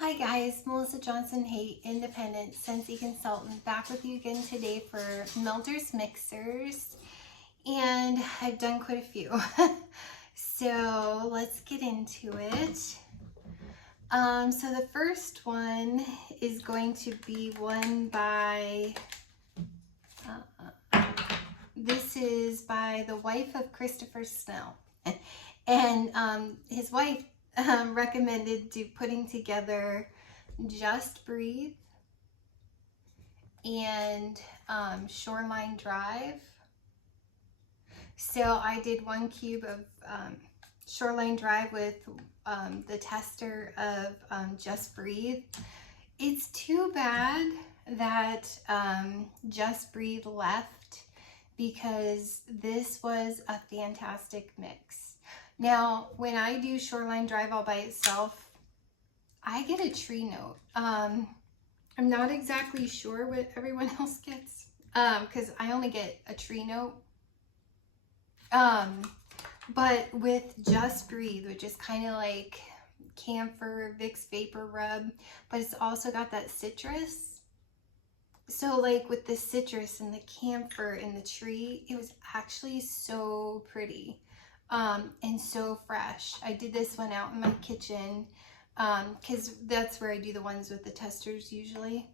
Hi guys, Melissa Johnson, hey, independent Scentsy consultant, back with you again today for melters mixers, and I've done quite a few. So let's get into it. So the first one is going to be one by, this is by the wife of Christopher Snell, and his wife recommended putting together Just Breathe and Shoreline Drive. So I did 1 cube of Shoreline Drive with the tester of Just Breathe. It's too bad that Just Breathe left, because this was a fantastic mix. Now, when I do Shoreline Drive all by itself, I get a tree note. I'm not exactly sure what everyone else gets, because I only get a tree note. But with Just Breathe, which is kind of like camphor, Vicks Vapor Rub, but it's also got that citrus. So like with the citrus and the camphor and the tree, it was actually so pretty and so fresh. I did this one out in my kitchen because that's where I do the ones with the testers usually.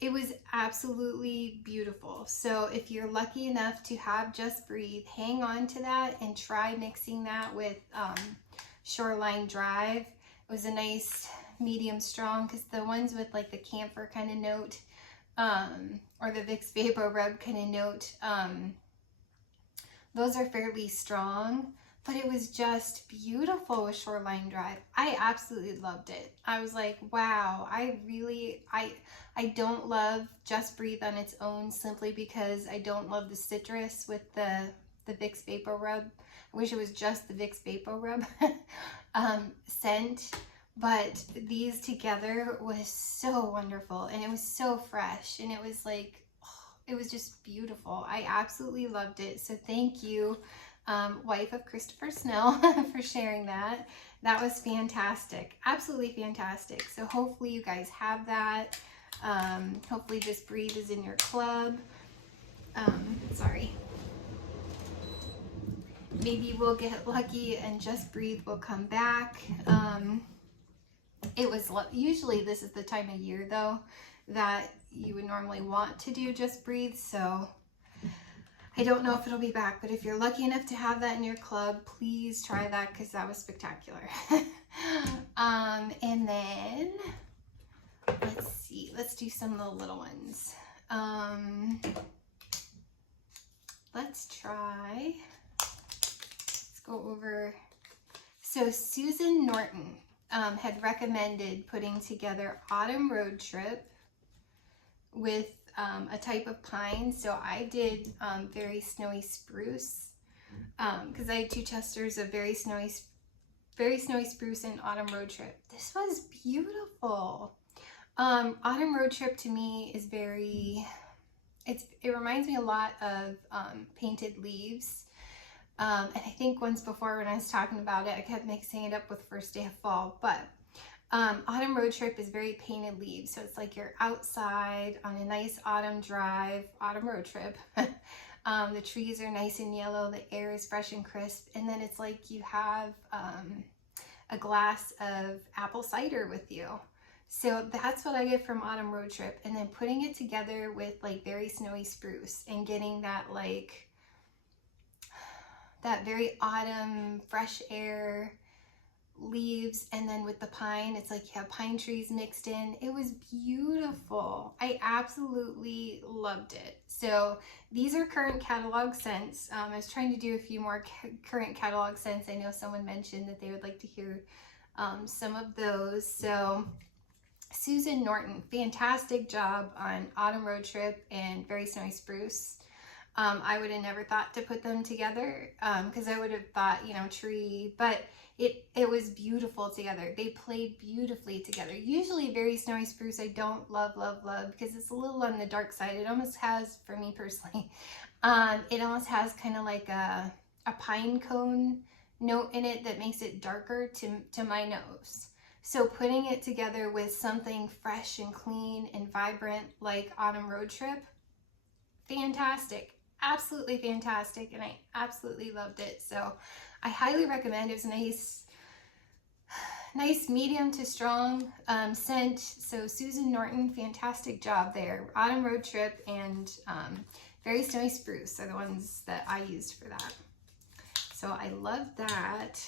It was absolutely beautiful. So if you're lucky enough to have Just Breathe, hang on to that and try mixing that with Shoreline Drive. It was a nice medium strong, because the ones with like the camphor kind of note or the Vicks Vapor Rub kind of note, those are fairly strong. But it was just beautiful with Shoreline Drive. I absolutely loved it. I was like, wow, I don't love Just Breathe on its own, simply because I don't love the citrus with the Vicks Vapor Rub. I wish it was just the Vicks Vapor Rub scent. But these together was so wonderful, and it was so fresh, and it was like, oh, it was just beautiful. I absolutely loved it. So thank you, wife of Christopher Snell, for sharing that. That was fantastic, absolutely fantastic. So hopefully you guys have that. Hopefully Just Breathe is in your club. Sorry. Maybe we'll get lucky and Just Breathe will come back. It was usually, this is the time of year though that you would normally want to do Just Breathe, so I don't know if it'll be back, but if you're lucky enough to have that in your club, please try that, because that was spectacular. And then let's see, let's do some of the little ones. Let's try, let's go over. So Susan Norton had recommended putting together Autumn Road Trip with a type of pine. So I did Very Snowy Spruce, because I had 2 testers of Very Snowy Spruce and Autumn Road Trip. This was beautiful. Autumn Road Trip to me is it reminds me a lot of Painted Leaves. And I think once before when I was talking about it, I kept mixing it up with First Day of Fall, but Autumn Road Trip is very Painted Leaves. So it's like you're outside on a nice autumn drive, autumn road trip. The trees are nice and yellow, the air is fresh and crisp, and then it's like you have a glass of apple cider with you. So that's what I get from Autumn Road Trip, and then putting it together with like Very Snowy Spruce and getting that like that very autumn fresh air leaves, and then with the pine, it's like you have pine trees mixed in. It was beautiful. I absolutely loved it. So these are current catalog scents. I was trying to do a few more current catalog scents. I know someone mentioned that they would like to hear some of those. So Susan Norton, fantastic job on Autumn Road Trip and Very Snowy Spruce. I would have never thought to put them together, because I would have thought, you know, tree, but it was beautiful together. They played beautifully together. Usually Very Snowy Spruce I don't love, because it's a little on the dark side. It almost has, for me personally, it almost has kind of like a pine cone note in it that makes it darker to my nose. So putting it together with something fresh and clean and vibrant like Autumn Road Trip, fantastic, absolutely fantastic, and I absolutely loved it. So I highly recommend. It was nice medium to strong scent. So Susan Norton, fantastic job there. Autumn Road Trip and Very Snowy Spruce are the ones that I used for that. So I love that.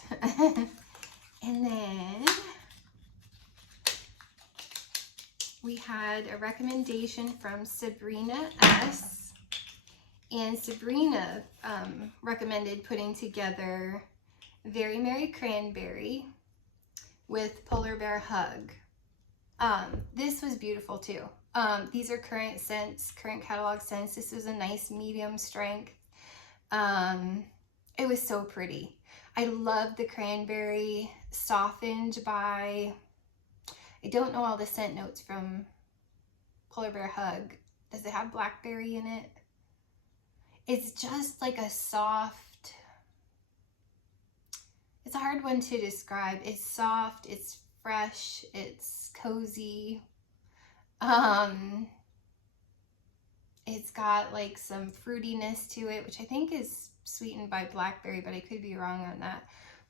And then we had a recommendation from Sabrina S. And Sabrina recommended putting together Very Merry Cranberry with Polar Bear Hug. This was beautiful too. These are current scents, current catalog scents. This was a nice medium strength. It was so pretty. I love the cranberry, softened by, I don't know all the scent notes from Polar Bear Hug. Does it have blackberry in it? It's just like a soft, it's a hard one to describe. It's soft, it's fresh, it's cozy. It's got like some fruitiness to it, which I think is sweetened by blackberry, but I could be wrong on that.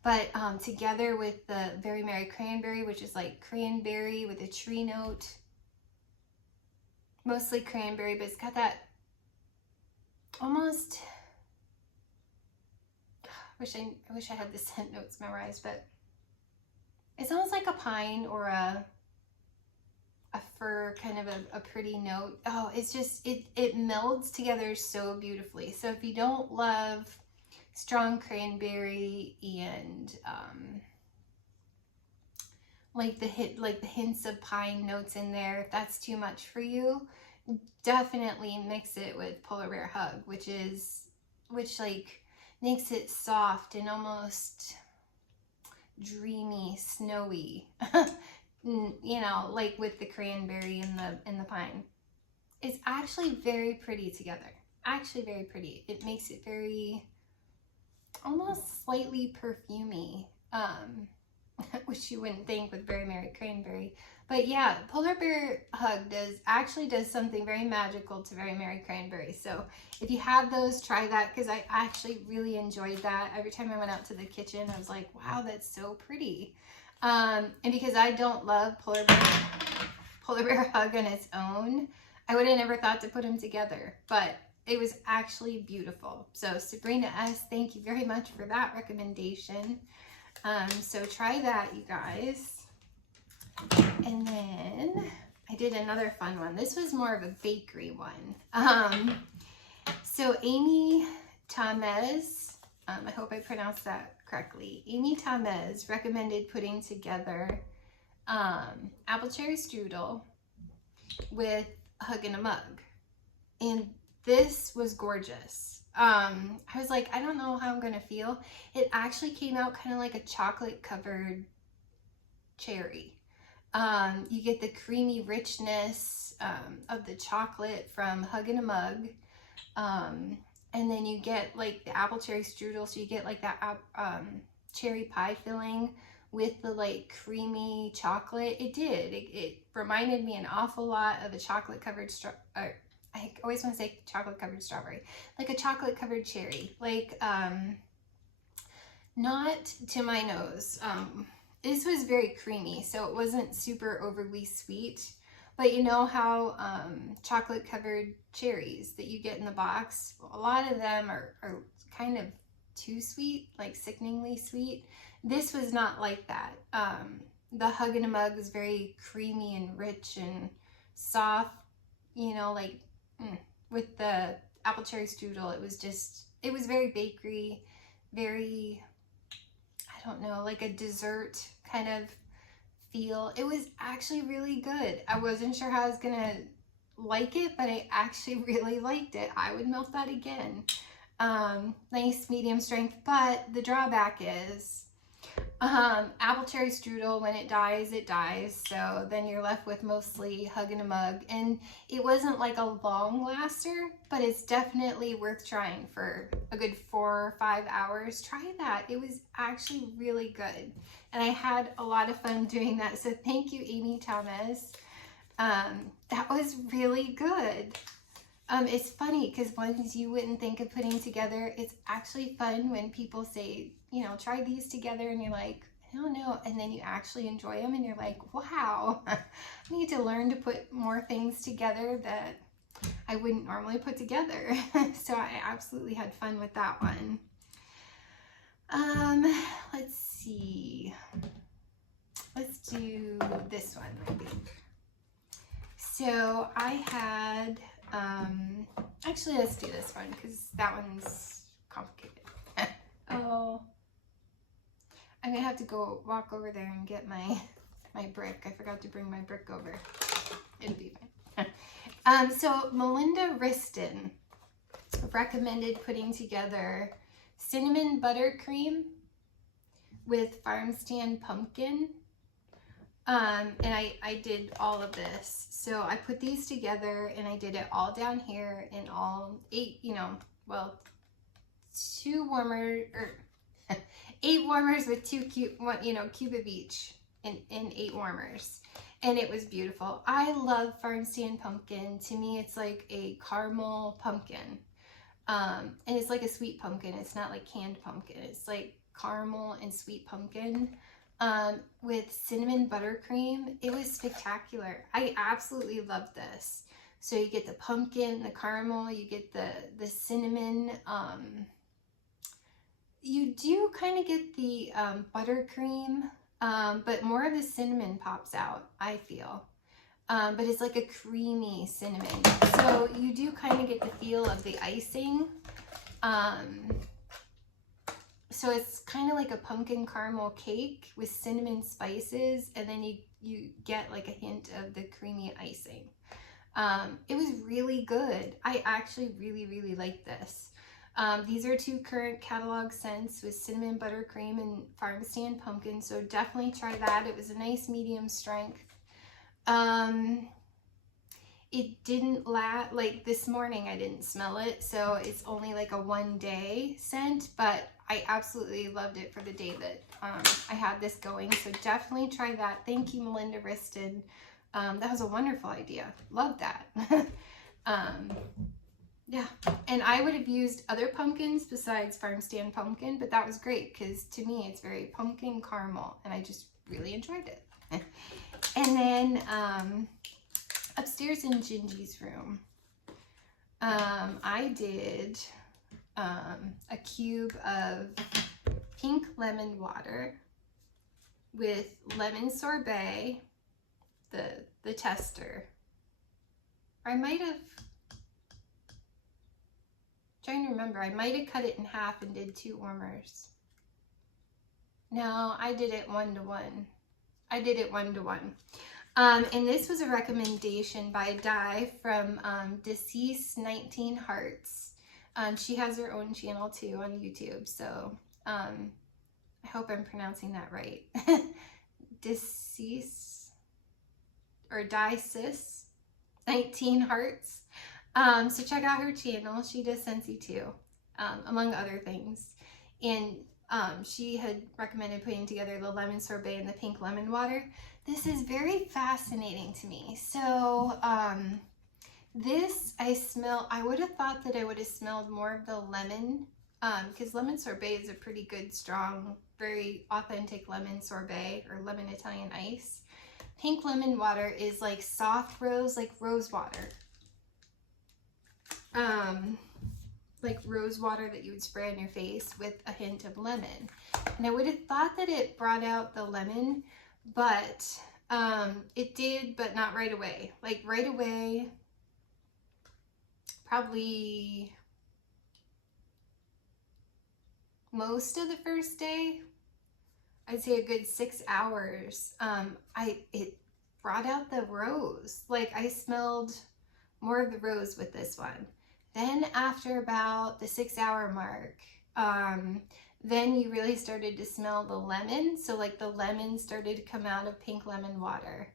But together with the Very Merry Cranberry, which is like cranberry with a tree note, mostly cranberry, but it's got that almost, I wish I had the scent notes memorized, but it's almost like a pine or a fir, kind of a pretty note. Oh, it's just, it melds together so beautifully. So if you don't love strong cranberry and like the hints of pine notes in there, if that's too much for you, definitely mix it with Polar Bear Hug, which like makes it soft and almost dreamy, snowy. You know, like with the cranberry and the pine. It's actually very pretty together. Actually very pretty. It makes it very, almost slightly perfumey, which you wouldn't think with Very Merry Cranberry. But yeah, Polar Bear Hug actually does something very magical to Very Merry Cranberry. So if you have those, try that, because I actually really enjoyed that. Every time I went out to the kitchen, I was like, wow, that's so pretty. And because I don't love Polar Bear Hug on its own, I would have never thought to put them together, but it was actually beautiful. So Sabrina S., thank you very much for that recommendation. So try that, you guys. And then I did another fun one. This was more of a bakery one. So Amy Tamez, I hope I pronounced that correctly. Amy Tamez recommended putting together apple cherry strudel with Hug in a Mug. And this was gorgeous. I was like, I don't know how I'm gonna feel. It actually came out kind of like a chocolate covered cherry. You get the creamy richness of the chocolate from Hug in a Mug. And then you get like the apple cherry strudel, so you get like that cherry pie filling with the like creamy chocolate. It reminded me an awful lot of a chocolate covered I always want to say chocolate covered strawberry, like a chocolate covered cherry, like not to my nose. This was very creamy, so it wasn't super overly sweet. But you know how chocolate covered cherries that you get in the box, a lot of them are kind of too sweet, like sickeningly sweet. This was not like that. The Hug in a Mug was very creamy and rich and soft, you know, like with the apple cherry strudel, it was very bakery, very, I don't know, like a dessert kind of feel. It was actually really good. I wasn't sure how I was gonna like it, but I actually really liked it. I would melt that again. Nice medium strength, but the drawback is Apple cherry strudel, when it dies, it dies. So then you're left with mostly hug and a mug. And it wasn't like a long laster, but it's definitely worth trying for a good 4 or 5 hours. Try that. It was actually really good. And I had a lot of fun doing that. So thank you, Amy Thomas. That was really good. It's funny because ones you wouldn't think of putting together, it's actually fun when people say, you know, try these together, and you're like, I don't know, and then you actually enjoy them and you're like, wow, I need to learn to put more things together that I wouldn't normally put together. So I absolutely had fun with that one. Let's see. Let's do this one, I think. So I had, actually let's do this one because that one's complicated. Oh, I'm gonna have to go walk over there and get my brick. I forgot to bring my brick over. It'll be fine. So Melinda Riston recommended putting together cinnamon buttercream with farmstand pumpkin. And I did all of this. So I put these together and I did it all down here in all 8, you know, well, 2 warmers, or 8 warmers with 2 cube of each in 8 warmers. And it was beautiful. I love farmstand pumpkin. To me, it's like a caramel pumpkin. And it's like a sweet pumpkin. It's not like canned pumpkin. It's like caramel and sweet pumpkin. With cinnamon buttercream. It was spectacular. I absolutely loved this. So you get the pumpkin, the caramel, you get the cinnamon. You do kind of get the buttercream, but more of the cinnamon pops out, I feel. But it's like a creamy cinnamon. So you do kind of get the feel of the icing. So it's kind of like a pumpkin caramel cake with cinnamon spices, and then you get like a hint of the creamy icing. It was really good. I actually really liked this. These are 2 current catalog scents with cinnamon buttercream and farmstand pumpkin, so definitely try that. It was a nice medium strength. It didn't last, like this morning I didn't smell it, so it's only like a 1-day scent, but I absolutely loved it for the day that I had this going, so definitely try that. Thank you, Melinda Riston. That was a wonderful idea. Love that. Yeah, and I would have used other pumpkins besides farmstand pumpkin, but that was great because to me it's very pumpkin caramel, and I just really enjoyed it. And then upstairs in Gingy's room, I did a cube of pink lemon water with lemon sorbet, the tester. I might have, trying to remember, I might have cut it in half and did 2 warmers. No, I did it 1-to-1. I did it 1-to-1. And this was a recommendation by Di from Deceased 19 Hearts. She has her own channel too on YouTube, so I hope I'm pronouncing that right. Deceased or Sis 19 Hearts. So check out her channel. She does Scentsy too, among other things. And she had recommended putting together the lemon sorbet and the pink lemon water. This is very fascinating to me. So this I would have thought that I would have smelled more of the lemon, because lemon sorbet is a pretty good, strong, very authentic lemon sorbet or lemon Italian ice. Pink lemon water is like soft rose, like rose water. Like rose water that you would spray on your face with a hint of lemon. And I would have thought that it brought out the lemon, but it did, but not right away. Like right away, probably most of the first day, I'd say a good 6 hours, it brought out the rose. Like I smelled more of the rose with this one. Then after about the 6-hour mark, then you really started to smell the lemon. So like the lemon started to come out of pink lemon water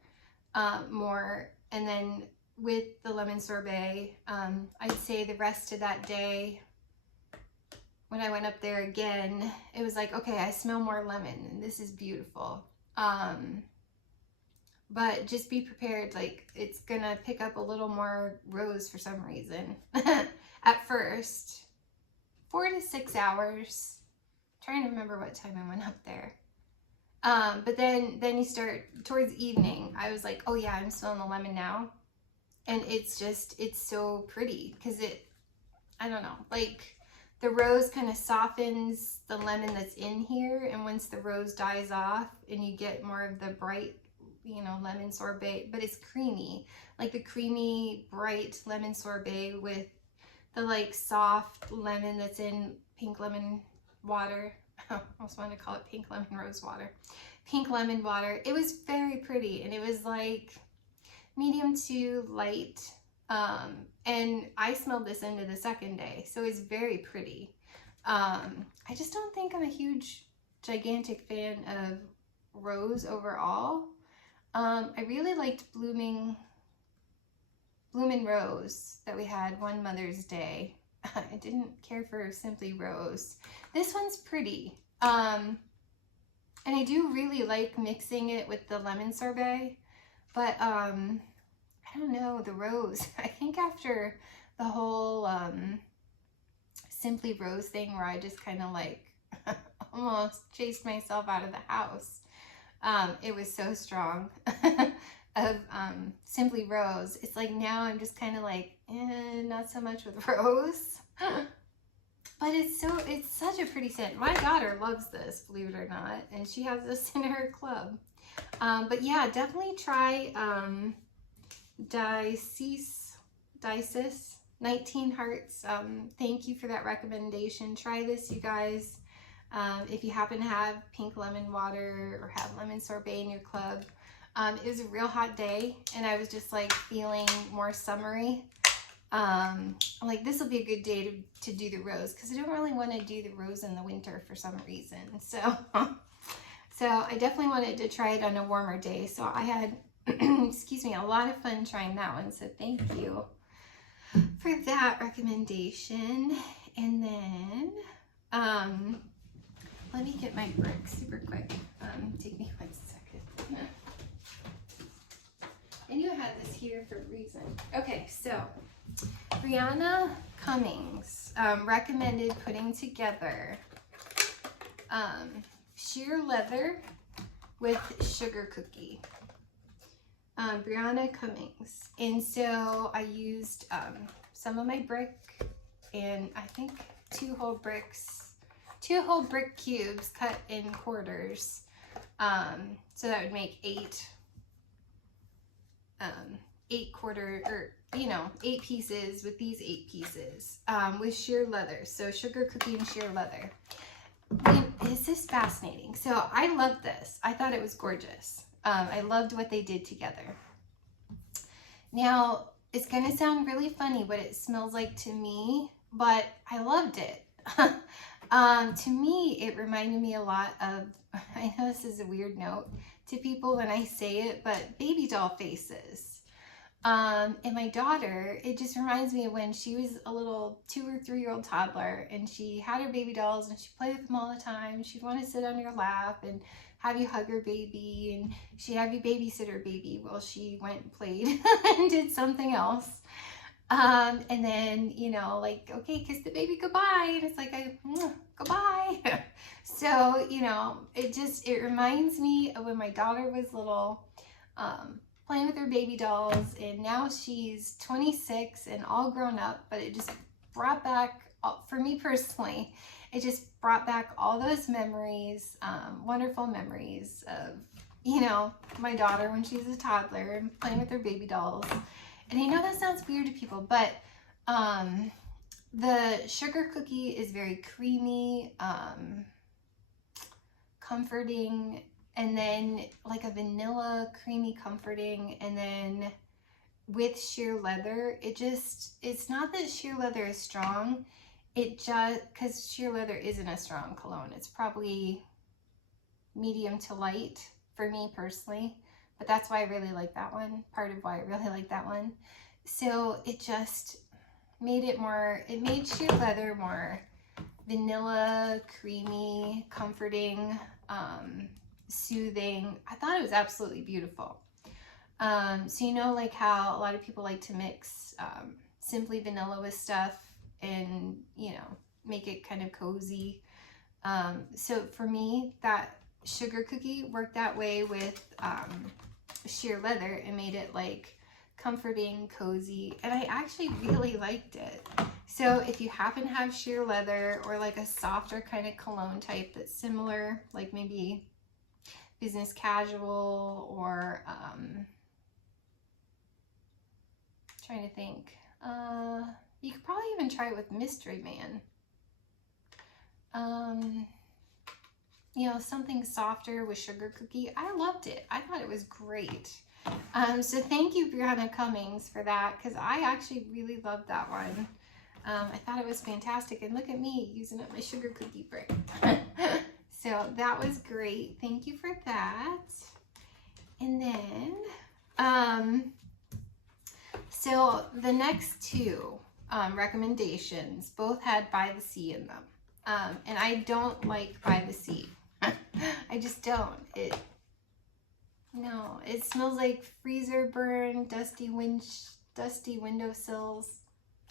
more. And then with the lemon sorbet, I'd say the rest of that day, when I went up there again, it was like, okay, I smell more lemon and this is beautiful. But just be prepared, like it's gonna pick up a little more rose for some reason. At first, 4 to 6 hours. I'm trying to remember what time I went up there. But then you start towards evening. I was like, oh yeah, I'm smelling the lemon now. And it's so pretty because I don't know, like the rose kind of softens the lemon that's in here. And once the rose dies off and you get more of the bright, you know, lemon sorbet, but it's creamy, like the creamy, bright lemon sorbet with the like soft lemon that's in pink lemon water. I almost wanted to call it pink lemon rose water. Pink lemon water. It was very pretty, and it was like medium to light. And I smelled this into the second day, so it's very pretty. I just don't think I'm a huge, gigantic fan of rose overall. I really liked Bloomin' Rose that we had one Mother's Day. I didn't care for Simply Rose. This one's pretty. And I do really like mixing it with the lemon sorbet, but I don't know, the rose. I think after the whole Simply Rose thing where I just kind of like almost chased myself out of the house. It was so strong of Simply Rose. It's like now I'm just kind of like, not so much with rose. But it's such a pretty scent. My daughter loves this, believe it or not, and she has this in her club. But yeah, definitely try Dices 19 Hearts. Thank you for that recommendation. Try this, you guys. If you happen to have pink lemon water or have lemon sorbet in your club. It was a real hot day and I was just like feeling more summery. I'm like, this will be a good day to do the rose because I don't really want to do the rose in the winter for some reason. So I definitely wanted to try it on a warmer day. So I had, excuse me, a lot of fun trying that one. So thank you for that recommendation. And then, let me get my brick super quick. Take me 1 second. I knew I had this here for a reason. Okay, so Brianna Cummings recommended putting together sheer leather with sugar cookie. Brianna Cummings. And so I used some of my brick and I think 2 whole brick cubes cut in quarters. So that would make 8 pieces with these 8 pieces with sheer leather. So sugar cookie and sheer leather. This is fascinating. So I love this. I thought it was gorgeous. I loved what they did together. Now, it's going to sound really funny what it smells like to me, but I loved it. To me, it reminded me a lot of, I know this is a weird note to people when I say it, but baby doll faces. And my daughter, it just reminds me of when she was a little 2 or 3 year old toddler and she had her baby dolls and she played with them all the time. She'd want to sit on your lap and have you hug her baby, and she'd have you babysit her baby while she went and played and did something else. And then, you know, like, okay, kiss the baby goodbye. And it's like, goodbye. So, you know, it reminds me of when my daughter was little, playing with her baby dolls, and now she's 26 and all grown up, but it just brought back, for me personally, it just brought back all those memories, wonderful memories of, you know, my daughter when she was a toddler and playing with her baby dolls. And I know that sounds weird to people, but the sugar cookie is very creamy, comforting, and then like a vanilla creamy comforting, and then with sheer leather, it's not that sheer leather is strong, it just, because sheer leather isn't a strong cologne. It's probably medium to light for me personally, but that's why I really like that one. Part of why I really like that one. So it just made it more, it made sheer leather more vanilla, creamy, comforting, soothing. I thought it was absolutely beautiful. So you know, like how a lot of people like to mix simply vanilla with stuff and, you know, make it kind of cozy. So for me, that sugar cookie worked that way with sheer leather and made it like comforting, cozy, and I actually really liked it. So if you happen to have sheer leather or like a softer kind of cologne type that's similar, like maybe business casual or trying to think, you could probably even try it with Mystery Man. You know, something softer with sugar cookie. I loved it. I thought it was great. So thank you, Brianna Cummings, for that, because I actually really loved that one. I thought it was fantastic, and look at me using up my sugar cookie brick. So that was great. Thank you for that. And then, so the next two recommendations both had By the Sea in them. And I don't like By the Sea. I just don't. No, it smells like freezer burn, dusty windowsills.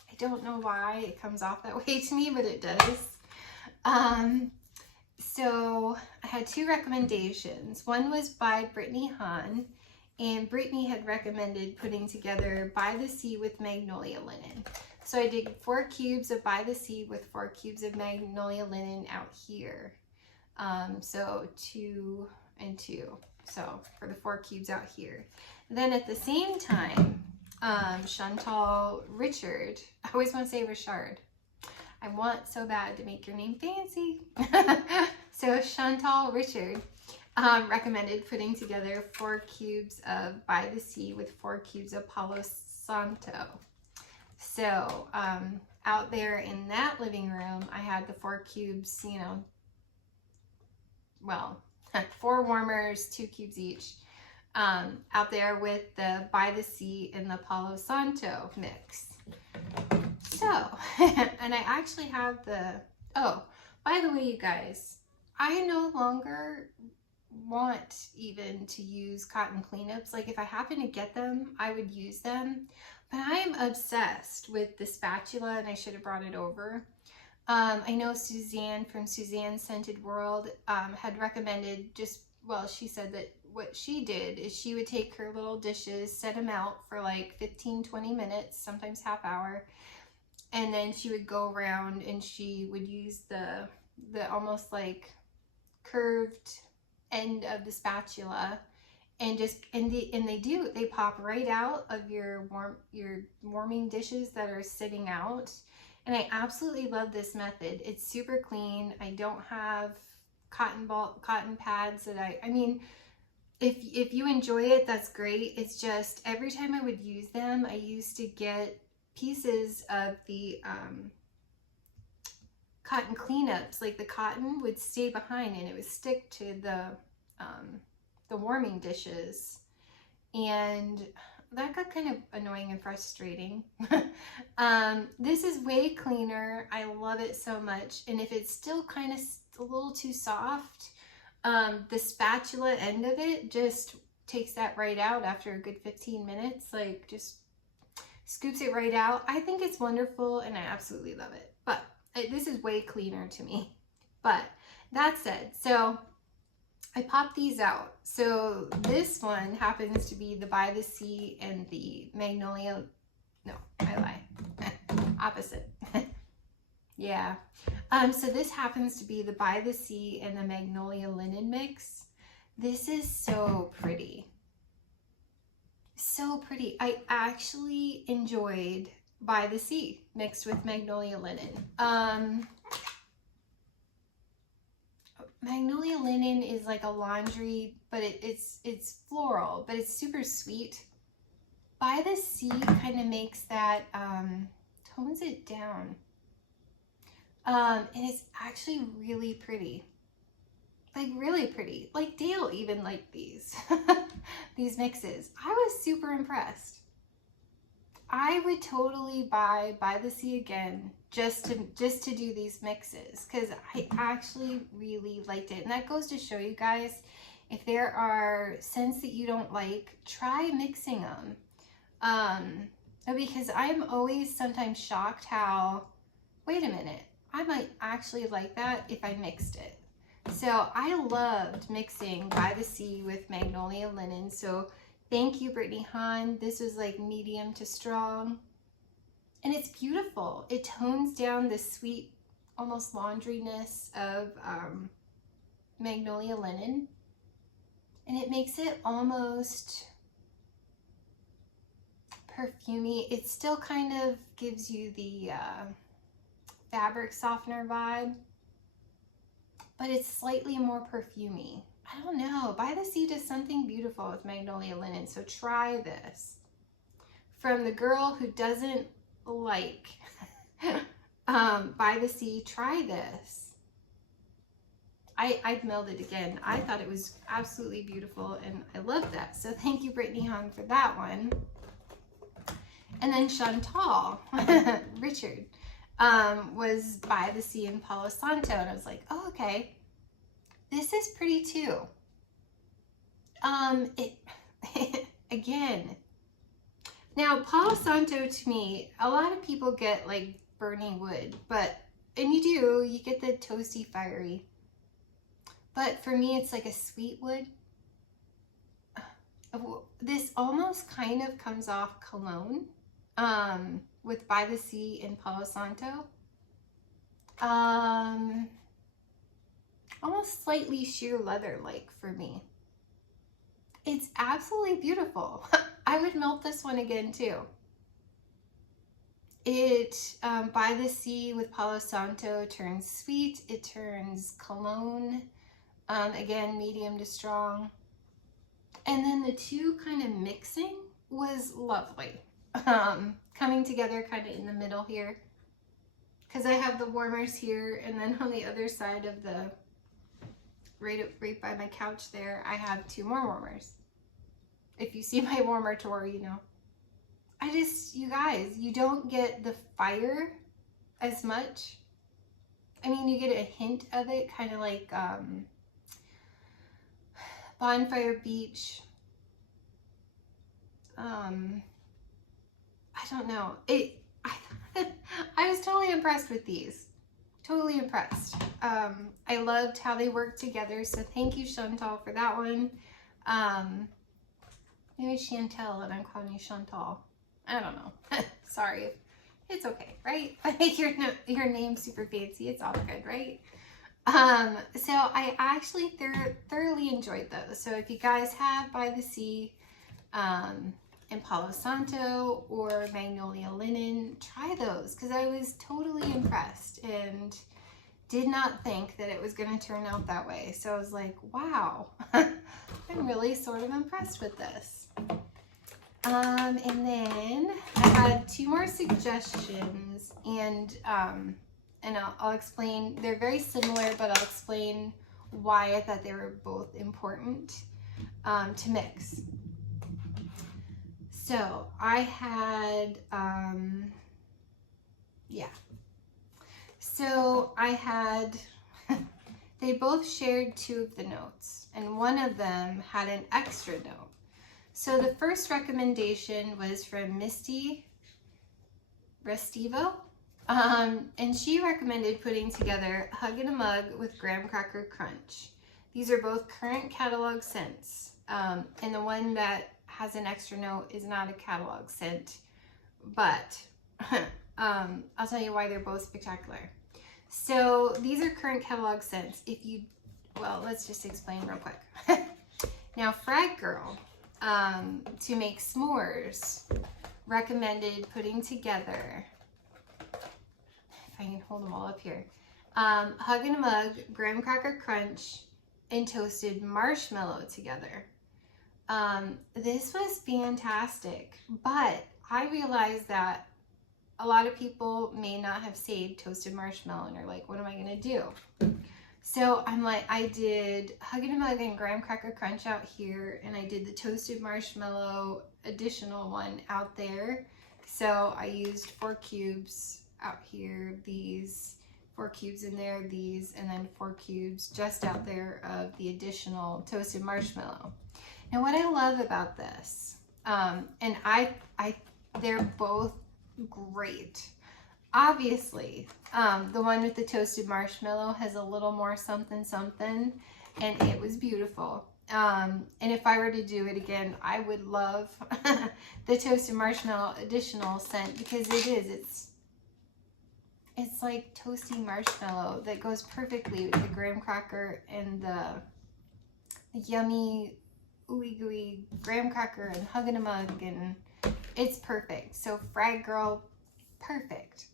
I don't know why it comes off that way to me, but it does. So I had two recommendations. One was by Brittany Hahn, and Brittany had recommended putting together By the Sea with Magnolia Linen. So I did 4 cubes of By the Sea with 4 cubes of Magnolia Linen out here. So 2 and 2. So for the 4 cubes out here. Then at the same time, Chantal Richard, I always want to say Richard. I want so bad to make your name fancy. So Chantal Richard recommended putting together 4 cubes of By the Sea with 4 cubes of Palo Santo. So out there in that living room, I had the 4 cubes, you know, well, 4 warmers, 2 cubes each, out there with the By the Sea and the Palo Santo mix. So, and I actually have the, oh, by the way, you guys, I no longer want even to use cotton cleanups. Like if I happen to get them, I would use them, but I'm obsessed with the spatula, and I should have brought it over. I know Suzanne from Suzanne's Scented World had recommended just, well, she said that what she did is she would take her little dishes, set them out for like 15-20 minutes, sometimes half hour, and then she would go around and she would use the almost like curved end of the spatula and just, they pop right out of your warming dishes that are sitting out. And I absolutely love this method. It's super clean. I don't have cotton pads that I mean, if you enjoy it, that's great. It's just every time I would use them, I used to get pieces of the cotton cleanups, like the cotton would stay behind and it would stick to the warming dishes, and that got kind of annoying and frustrating. This is way cleaner. I love it so much. And if it's still kind of a little too soft, the spatula end of it just takes that right out after a good 15 minutes, like just scoops it right out. I think it's wonderful and I absolutely love it. But this is way cleaner to me. But that said, so I popped these out. So this one happens to be the By the Sea and the Magnolia, no, I lie, opposite. Yeah. So this happens to be the By the Sea and the Magnolia Linen mix. This is so pretty. So pretty. I actually enjoyed By the Sea mixed with Magnolia Linen. Magnolia Linen is like a laundry, but it's floral, but it's super sweet. By the Sea kind of makes that, tones it down. And it's actually really pretty. Like really pretty. Like Dale even liked these, these mixes. I was super impressed. I would totally buy By the Sea again just to do these mixes because I actually really liked it. And that goes to show you guys, if there are scents that you don't like, try mixing them. Because I'm always sometimes shocked how, wait a minute, I might actually like that if I mixed it. So I loved mixing By the Sea with Magnolia Linen. So thank you, Brittany Hahn. This was like medium to strong. And it's beautiful. It tones down the sweet, almost laundriness of Magnolia Linen. And it makes it almost perfumey. It still kind of gives you the fabric softener vibe, but it's slightly more perfumey. I don't know. By the Sea does something beautiful with Magnolia Linen, so try this. From the girl who doesn't like By the Sea, try this. I'd meld it again. I thought it was absolutely beautiful, and I love that. So thank you, Brittany Hahn, for that one. And then Chantal, Richard, was By the Sea in Palo Santo, and I was like, oh, okay. This is pretty too. Again, now Palo Santo to me, a lot of people get like burning wood, and you get the toasty, fiery. But for me, it's like a sweet wood. This almost kind of comes off cologne with By the Sea in Palo Santo. Almost slightly sheer leather-like for me. It's absolutely beautiful. I would melt this one again too. It, By the Sea with Palo Santo turns sweet. It turns cologne. Again, medium to strong. And then the two kind of mixing was lovely. Coming together kind of in the middle here. Because I have the warmers here, and then on the other side of the, right by my couch there, I have two more warmers. If you see my warmer tour, you know. You guys, you don't get the fire as much. I mean, you get a hint of it, kind of like Bonfire Beach. I don't know. I was totally impressed with these. Totally impressed. I loved how they worked together. So thank you, Chantal, for that one. Maybe Chantel, and I'm calling you Chantal. I don't know. Sorry. It's okay, right? I make your name super fancy. It's all good, right? So I actually thoroughly enjoyed those. So if you guys have By the Sea in Palo Santo or Magnolia Linen, try those, because I was totally impressed and did not think that it was going to turn out that way. So I was like, wow, I'm really sort of impressed with this. And then I had two more suggestions, and I'll explain. They're very similar, but I'll explain why I thought they were both important to mix. So I had, So I had, they both shared two of the notes, and one of them had an extra note. So the first recommendation was from Misty Restivo, and she recommended putting together Hug in a Mug with Graham Cracker Crunch. These are both current catalog scents, and the one that has an extra note is not a catalog scent, but I'll tell you why they're both spectacular. So these are current catalog scents. Well, let's just explain real quick. Now, Frag Girl, to make s'mores, recommended putting together, if I can hold them all up here, Hug in a Mug, Graham Cracker Crunch, and Toasted Marshmallow together. This was fantastic, but I realized that a lot of people may not have saved toasted marshmallow and are like, what am I gonna do? So I'm like, I did Hug and a Mug and Graham Cracker Crunch out here, and I did the toasted marshmallow additional one out there. So I used 4 cubes out here, these 4 cubes in there, these, and then 4 cubes just out there of the additional toasted marshmallow. Now what I love about this, and they're both great. Obviously, the one with the toasted marshmallow has a little more something something, and it was beautiful. And if I were to do it again, I would love the toasted marshmallow additional scent, because it's like toasty marshmallow that goes perfectly with the graham cracker and the yummy ooey gooey graham cracker and Hug and a Mug, and it's perfect. So Frag Girl, perfect.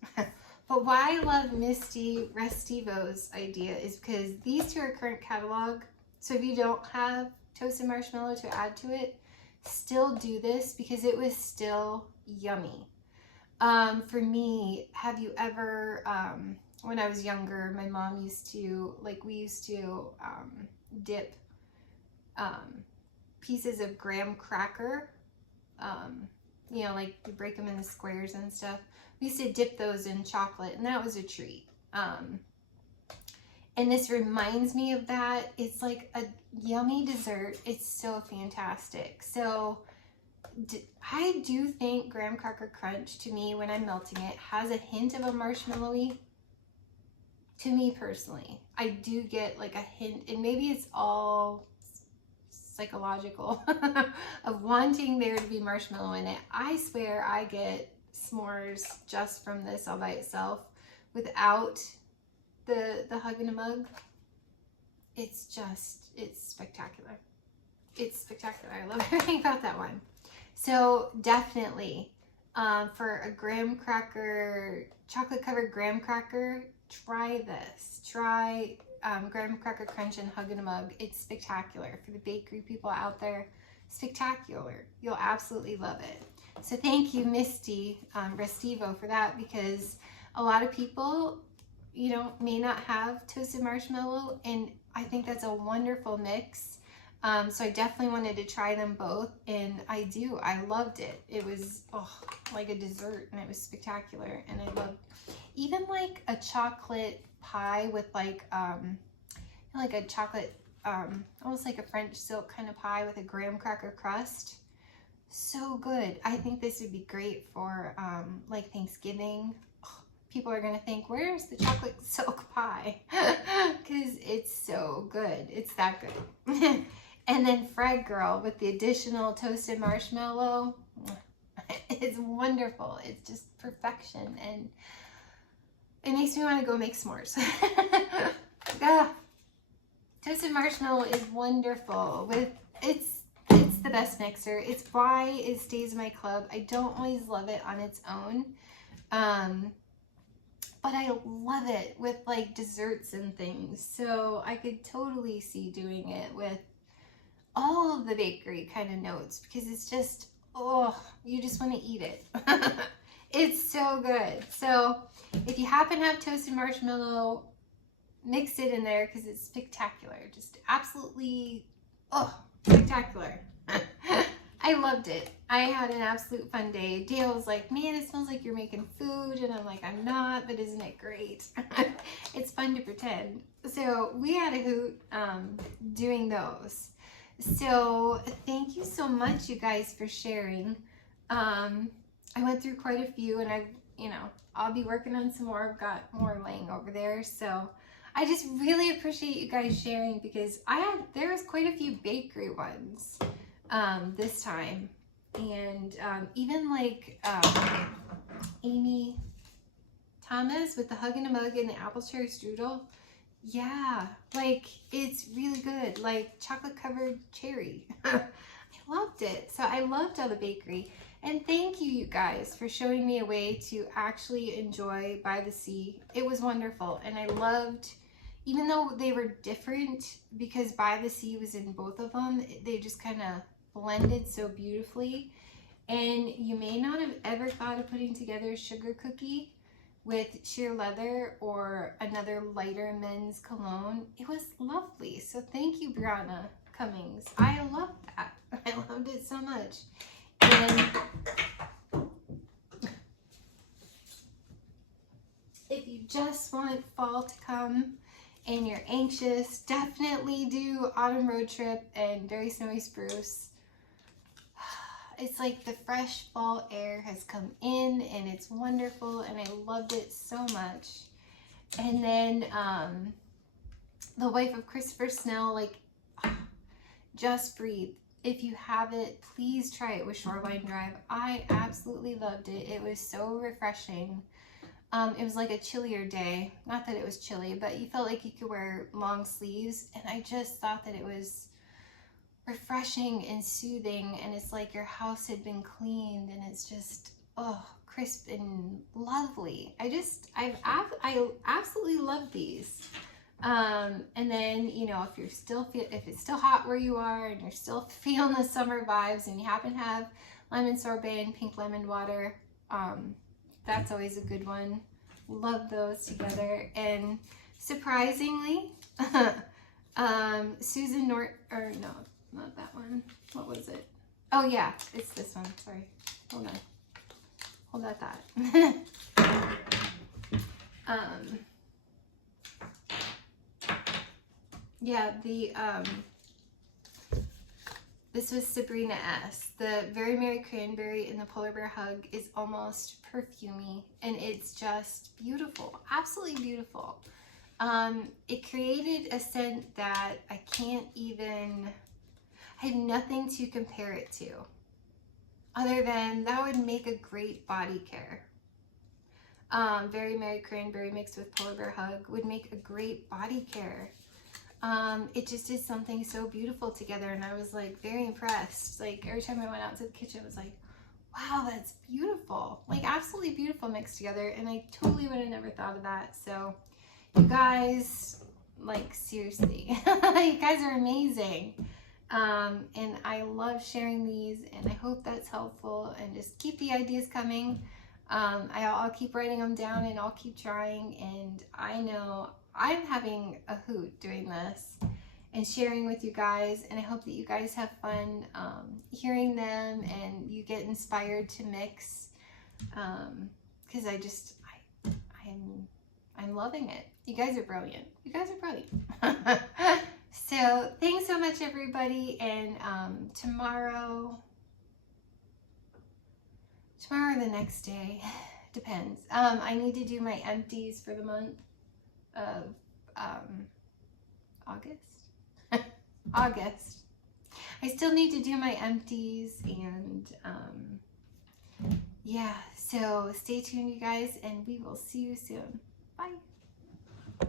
But why I love Misty Restivo's idea is because these two are current catalog. So if you don't have toasted marshmallow to add to it, still do this because it was still yummy. For me, have you ever, when I was younger, my mom used to, we used to dip pieces of graham cracker, you know, like you break them into squares and stuff. We used to dip those in chocolate, and that was a treat. And this reminds me of that. It's like a yummy dessert. It's so fantastic. So I do think Graham Cracker Crunch, to me, when I'm melting it, has a hint of a marshmallowy. To me personally, I do get like a hint, and maybe it's all psychological of wanting there to be marshmallow in it. I swear I get s'mores just from this all by itself without the Hug and a Mug. It's spectacular. It's spectacular. I love everything about that one. So definitely for a graham cracker, chocolate covered graham cracker, try this. Try Graham Cracker Crunch and Hug and a Mug. It's spectacular. For the bakery people out there, spectacular. You'll absolutely love it. So thank you, Misty Restivo, for that, because a lot of people, you know, may not have toasted marshmallow, and I think that's a wonderful mix. So I definitely wanted to try them both, and I loved it. It was like a dessert, and it was spectacular. And I loved even like a chocolate pie with like a chocolate, almost like a French silk kind of pie with a graham cracker crust. So good. I think this would be great for like Thanksgiving. People are gonna think, where's the chocolate silk pie? Because it's so good. It's that good. And then Frag Girl with the additional toasted marshmallow. It's wonderful. It's just perfection, and it makes me want to go make s'mores. Toasted marshmallow is wonderful. It's the best mixer. It's why it stays in my club. I don't always love it on its own, but I love it with like desserts and things. So I could totally see doing it with all of the bakery kind of notes, because it's just, you just want to eat it. It's so good. So if you happen to have toasted marshmallow, mix it in there because it's spectacular. Just absolutely, spectacular. I loved it. I had an absolute fun day. Dale was like, man, it smells like you're making food. And I'm like, I'm not, but isn't it great? It's fun to pretend. So we had a hoot doing those. So thank you so much, you guys, for sharing. I went through quite a few, and I'll be working on some more. I've got more laying over there. So I just really appreciate you guys sharing, because there was quite a few bakery ones this time. And even like Amy Thomas with the Hug and a Mug and the apple cherry strudel. Yeah, like it's really good, like chocolate covered cherry. I loved it. So I loved all the bakery. And thank you guys for showing me a way to actually enjoy By the Sea. It was wonderful. And I loved, even though they were different, because By the Sea was in both of them, they just kind of blended so beautifully. And you may not have ever thought of putting together a sugar cookie with sheer leather or another lighter men's cologne. It was lovely. So thank you, Brianna Cummings. I love that. I loved it so much. And if you just want fall to come and you're anxious, definitely do Autumn Road Trip and Very Snowy Spruce. It's like the fresh fall air has come in and it's wonderful, and I loved it so much. And then The Wife of Christopher Snell, like, Just Breathe. If you have it, please try it with Shoreline Drive. I absolutely loved it. It was so refreshing. It was like a chillier day. Not that it was chilly, but you felt like you could wear long sleeves. And I just thought that it was refreshing and soothing. And it's like your house had been cleaned and it's just, oh, crisp and lovely. I absolutely love these. And then, you know, if it's still hot where you are and you're still feeling the summer vibes and you happen to have lemon sorbet and pink lemon water, that's always a good one. Love those together. And surprisingly, Susan or no, not that one. What was it? Oh yeah, it's this one. Sorry. Hold on. Hold that thought. Yeah, this was Sabrina S. The Very Merry Cranberry in the Polar Bear Hug is almost perfumey, and it's just beautiful, absolutely beautiful. It created a scent that I have nothing to compare it to, other than that would make a great body care. Very Merry Cranberry mixed with Polar Bear Hug would make a great body care. It just did something so beautiful together, and I was like very impressed. Like every time I went out to the kitchen, I was like, wow, that's beautiful. Like absolutely beautiful mixed together, and I totally would have never thought of that. So you guys, like seriously, you guys are amazing. And I love sharing these, and I hope that's helpful, and just keep the ideas coming. I'll keep writing them down and I'll keep trying, and I know I'm having a hoot doing this and sharing with you guys, and I hope that you guys have fun hearing them and you get inspired to mix, because I'm loving it. You guys are brilliant. You guys are brilliant. So thanks so much, everybody, and tomorrow or the next day, depends. I need to do my empties for the month of August. August. I still need to do my empties, and yeah, so stay tuned, you guys, and we will see you soon.